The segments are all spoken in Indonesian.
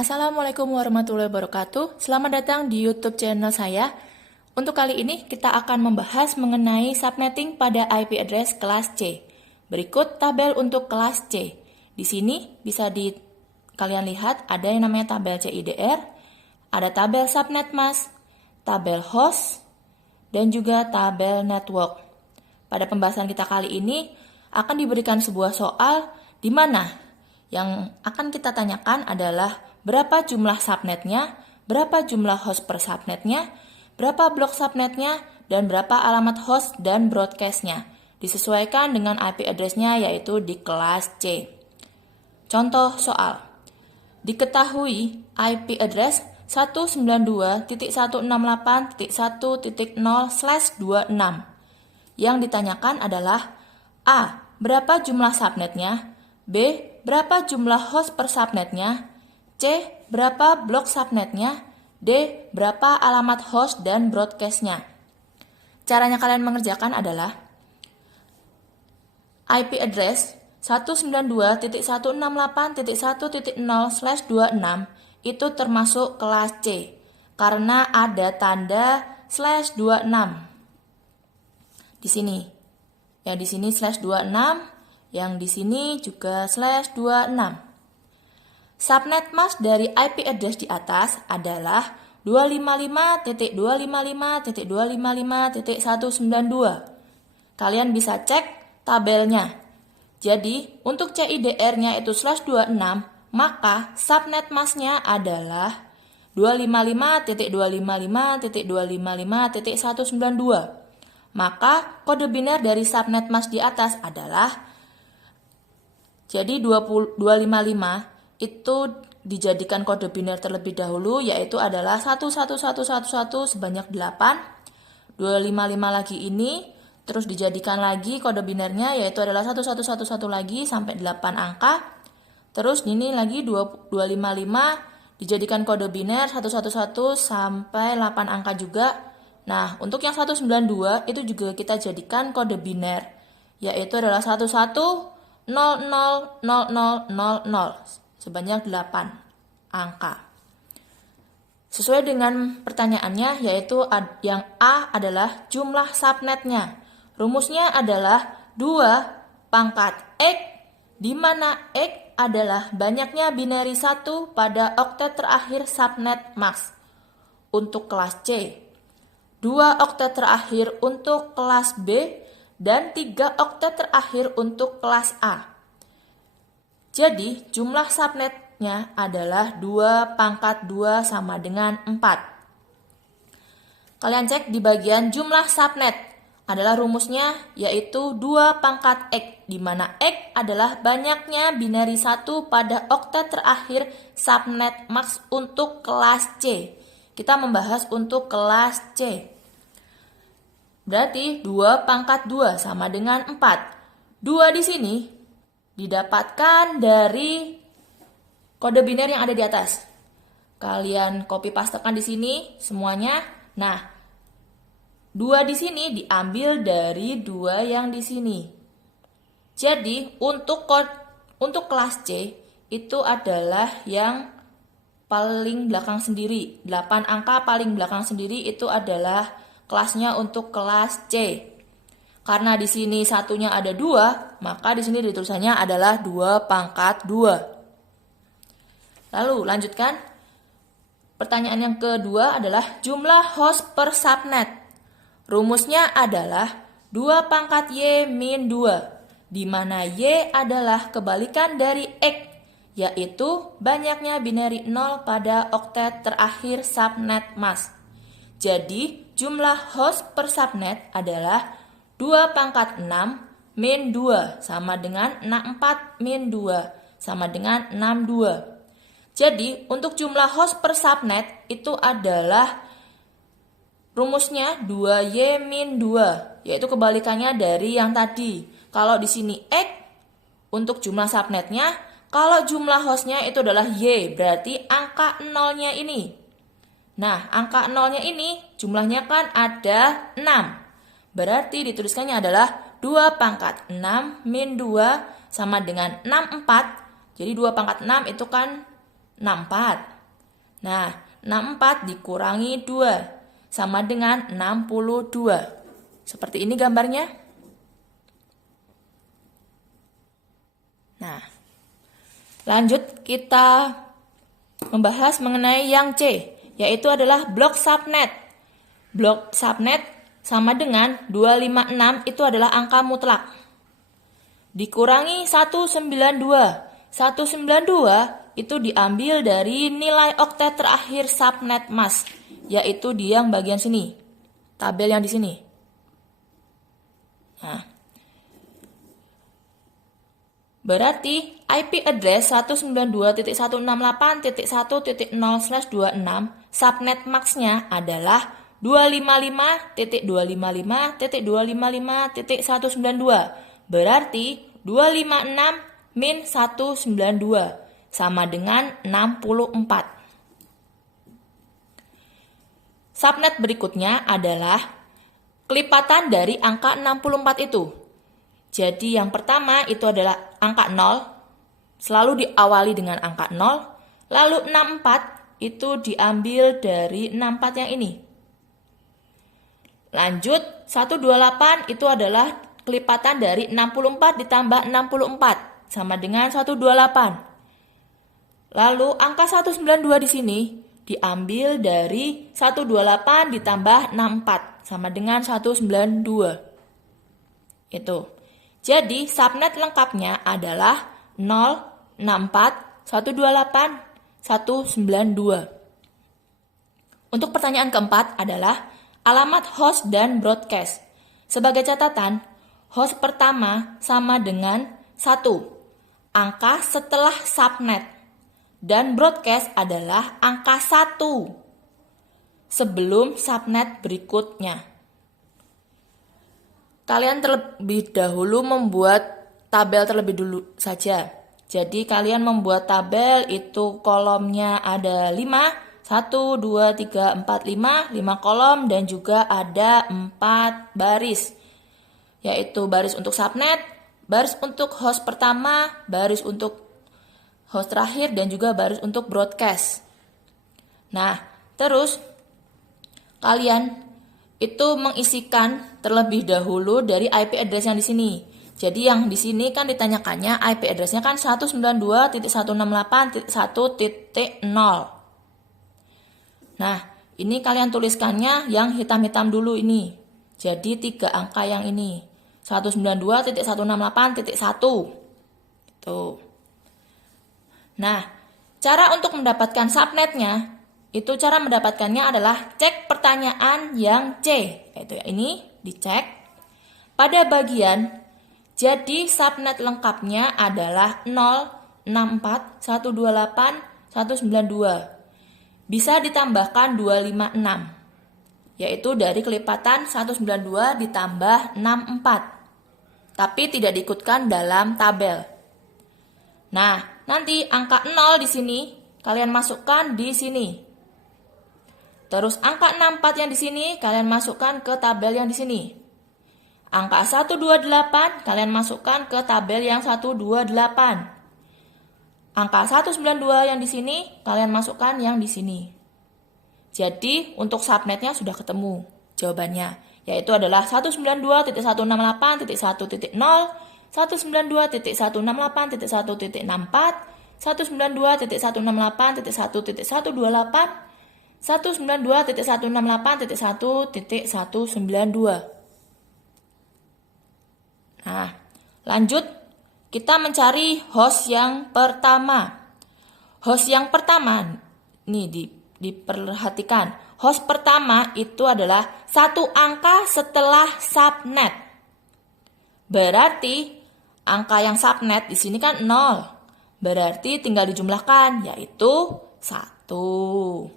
Assalamualaikum warahmatullahi wabarakatuh. Selamat datang di YouTube channel saya. Untuk kali ini kita akan membahas mengenai subnetting pada IP address kelas C. Berikut tabel untuk kelas C. Di sini bisa kalian lihat ada yang namanya tabel CIDR, ada tabel subnet mask, tabel host, dan juga tabel network. Pada pembahasan kita kali ini akan diberikan sebuah soal di mana yang akan kita tanyakan adalah berapa jumlah subnetnya, berapa jumlah host per subnetnya, berapa blok subnetnya, dan berapa alamat host dan broadcastnya. Disesuaikan dengan IP address-nya yaitu di kelas C. Contoh soal. Diketahui IP address 192.168.1.0/26. Yang ditanyakan adalah A. Berapa jumlah subnetnya? B. Berapa jumlah host per subnetnya? C. Berapa blok subnetnya? D. Berapa alamat host dan broadcastnya? Caranya kalian mengerjakan adalah IP address 192.168.1.0/26 itu termasuk kelas C karena ada tanda /26 di sini. Yang di sini /26, yang di sini juga /26. Subnet mask dari IP address di atas adalah 255.255.255.192. Kalian bisa cek tabelnya. Jadi, untuk CIDR-nya itu /26, maka subnet mask-nya adalah 255.255.255.192. Maka kode biner dari subnet mask di atas adalah, jadi 255 itu dijadikan kode biner terlebih dahulu, yaitu adalah 11111 sebanyak 8. 255 lagi ini terus dijadikan lagi kode binernya, yaitu adalah 1111 lagi sampai 8 angka. Terus ini lagi 255 dijadikan kode biner 111 sampai 8 angka juga. Nah, untuk yang 192 itu juga kita jadikan kode biner, yaitu adalah 11000000 sebanyak 8 angka. Sesuai dengan pertanyaannya, yaitu yang A adalah jumlah subnetnya. Rumusnya adalah 2 pangkat X, di mana X adalah banyaknya binary 1 pada oktet terakhir subnet mask untuk kelas C, 2 oktet terakhir untuk kelas B, dan 3 oktet terakhir untuk kelas A. Jadi, jumlah subnetnya adalah 2 pangkat 2 sama dengan 4. Kalian cek di bagian jumlah subnet adalah rumusnya yaitu 2 pangkat X, di mana X adalah banyaknya binary 1 pada oktet terakhir subnet max untuk kelas C. Kita membahas untuk kelas C. Berarti 2 pangkat 2 sama dengan 4. 2 di sini didapatkan dari kode biner yang ada di atas. Kalian copy pastekan di sini semuanya. Nah, 2 di sini diambil dari 2 yang di sini. Jadi, untuk kelas C itu adalah yang paling belakang sendiri. 8 angka paling belakang sendiri itu adalah kelasnya untuk kelas C. Karena di sini satunya ada 2, maka di sini ditulisannya adalah 2 pangkat 2. Lalu lanjutkan. Pertanyaan yang kedua adalah jumlah host per subnet. Rumusnya adalah 2 pangkat Y min 2, di mana Y adalah kebalikan dari X, yaitu banyaknya binary 0 pada oktet terakhir subnet mask. Jadi, jumlah host per subnet adalah 2 pangkat 6 min 2 sama dengan 64 min 2 sama dengan 62. Jadi, untuk jumlah host per subnet itu adalah rumusnya 2Y min 2, yaitu kebalikannya dari yang tadi. Kalau di sini X untuk jumlah subnetnya, kalau jumlah hostnya itu adalah Y, berarti angka 0-nya ini. Nah, angka 0-nya ini jumlahnya kan ada 6. Berarti dituliskannya adalah 2 pangkat 6 min 2 sama dengan 64. Jadi 2 pangkat 6 itu kan 64. Nah, 64 dikurangi 2 sama dengan 62. Seperti ini gambarnya. Nah, lanjut kita membahas mengenai yang C, yaitu adalah blok subnet. Blok subnet sama dengan 256 itu adalah angka mutlak. Dikurangi 192. 192 itu diambil dari nilai oktet terakhir subnet mask, yaitu di yang bagian sini. Tabel yang di sini. Nah, berarti IP address 192.168.1.0/26 subnet max-nya adalah 255.255.255.192. Berarti 256 min 192 sama dengan 64. Subnet berikutnya adalah kelipatan dari angka 64 itu. Jadi yang pertama itu adalah angka 0, selalu diawali dengan angka 0, lalu 64 itu diambil dari 64 yang ini. Lanjut, 128 itu adalah kelipatan dari 64 ditambah 64 sama dengan 128. Lalu angka 192 di sini diambil dari 128 ditambah 64 sama dengan 192. Itu. Jadi subnet lengkapnya adalah 0, 64, 128, 192. Untuk pertanyaan keempat adalah alamat host dan broadcast. Sebagai catatan, host pertama sama dengan 1. Angka setelah subnet, dan broadcast adalah angka 1 sebelum subnet berikutnya. Kalian terlebih dahulu membuat tabel terlebih dulu saja. Jadi kalian membuat tabel itu kolomnya ada 5, 1, 2, 3, 4, 5 kolom dan juga ada 4 baris. Yaitu baris untuk subnet, baris untuk host pertama, baris untuk host terakhir, dan juga baris untuk broadcast. Nah, terus kalian itu mengisikan terlebih dahulu dari IP address yang di sini. Jadi yang di sini kan ditanyakannya IP address-nya kan 192.168.1.0. Nah, ini kalian tuliskannya yang hitam-hitam dulu ini. Jadi 3 angka yang ini. 192.168.1. Tuh. Nah, cara untuk mendapatkan subnetnya, itu cara mendapatkannya adalah cek pertanyaan yang C. Yaitu ini, dicek. Pada bagian, jadi subnet lengkapnya adalah 064.128.192. Bisa ditambahkan 256. Yaitu dari kelipatan 192 ditambah 64. Tapi tidak diikutkan dalam tabel. Nah, nanti angka 0 di sini kalian masukkan di sini. Terus angka 64 yang di sini kalian masukkan ke tabel yang di sini. Angka 128 kalian masukkan ke tabel yang 128. Angka 192 yang di sini kalian masukkan yang di sini. Jadi untuk subnetnya sudah ketemu jawabannya. Yaitu adalah 192.168.1.0, 192.168.1.64, 192.168.1.128, 192.168.1.192. Nah, lanjut kita mencari host yang pertama. Host yang pertama, nih diperhatikan. Host pertama itu adalah 1 angka setelah subnet. Berarti angka yang subnet di sini kan 0. Berarti tinggal dijumlahkan yaitu 1.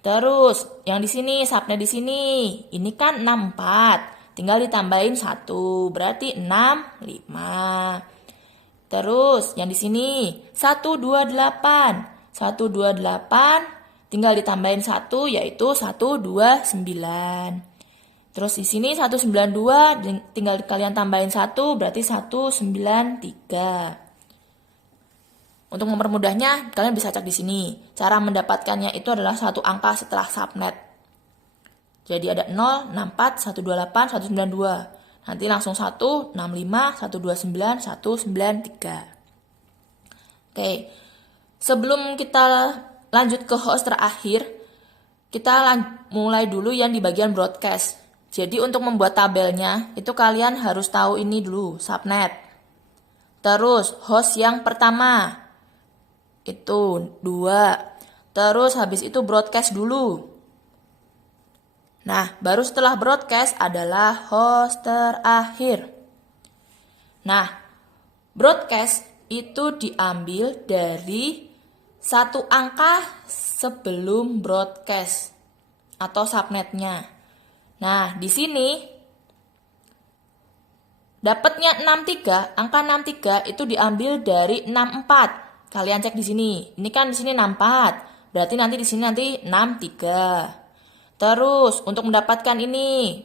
Terus yang di sini subnet di sini ini kan 64. Tinggal ditambahin 1. Berarti 65. Terus yang di sini 128. 128 tinggal ditambahin 1 yaitu 129. Terus di sini 192 tinggal kalian tambahin 1 berarti 193. Untuk mempermudahnya, kalian bisa cek di sini. Cara mendapatkannya itu adalah satu angka setelah subnet. Jadi ada 0, 64, 128, 192. Nanti langsung 1, 65, 129, 193. Oke, sebelum kita lanjut ke host terakhir, kita mulai dulu yang di bagian broadcast. Jadi untuk membuat tabelnya, itu kalian harus tahu ini dulu, subnet. Terus host yang pertama, itu 2. Terus habis itu broadcast dulu. Nah, baru setelah broadcast adalah host terakhir. Nah, broadcast itu diambil dari satu angka sebelum broadcast atau subnetnya. Nah, di sini dapatnya 63, angka 63 itu diambil dari 64. Kalian cek di sini. Ini kan di sini 64. Berarti nanti di sini nanti 63. Terus untuk mendapatkan ini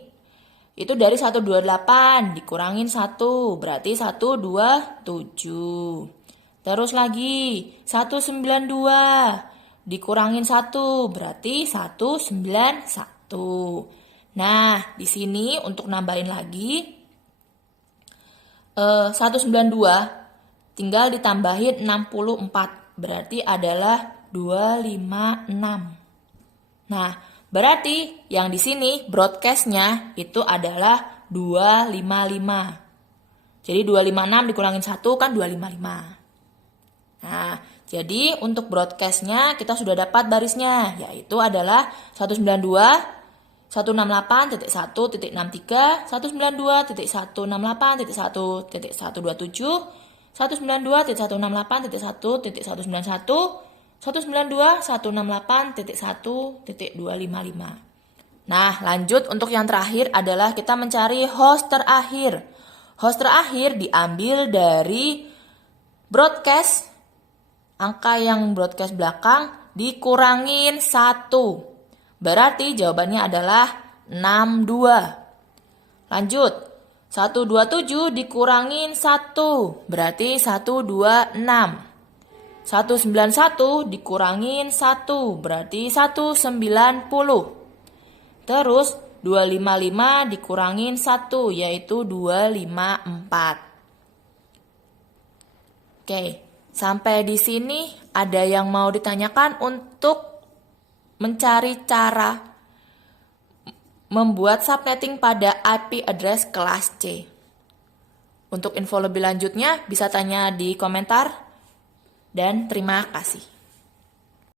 itu dari 128 dikurangin 1 berarti 127. Terus lagi 192 dikurangin 1 berarti 191. Nah, di sini untuk nambahin lagi 192 tinggal ditambahin 64 berarti adalah 256. Nah, berarti yang di sini broadcast-nya itu adalah 255. Jadi 256 dikurangin 1 kan 255. Nah, jadi untuk broadcast-nya kita sudah dapat barisnya, yaitu adalah 192, 168.1.63, 192.168.1.127, 192.168.1.191, 192.168.1.255. Nah, lanjut untuk yang terakhir adalah kita mencari host terakhir. Host terakhir diambil dari broadcast, angka yang broadcast belakang dikurangin 1. Berarti jawabannya adalah 62. Lanjut, 127 dikurangin 1, berarti 126. 191 dikurangin 1, berarti 190. Terus 255 dikurangin 1, yaitu 254. Oke, sampai di sini ada yang mau ditanyakan untuk mencari cara membuat subnetting pada IP address kelas C. Untuk info lebih lanjutnya bisa tanya di komentar. Dan terima kasih.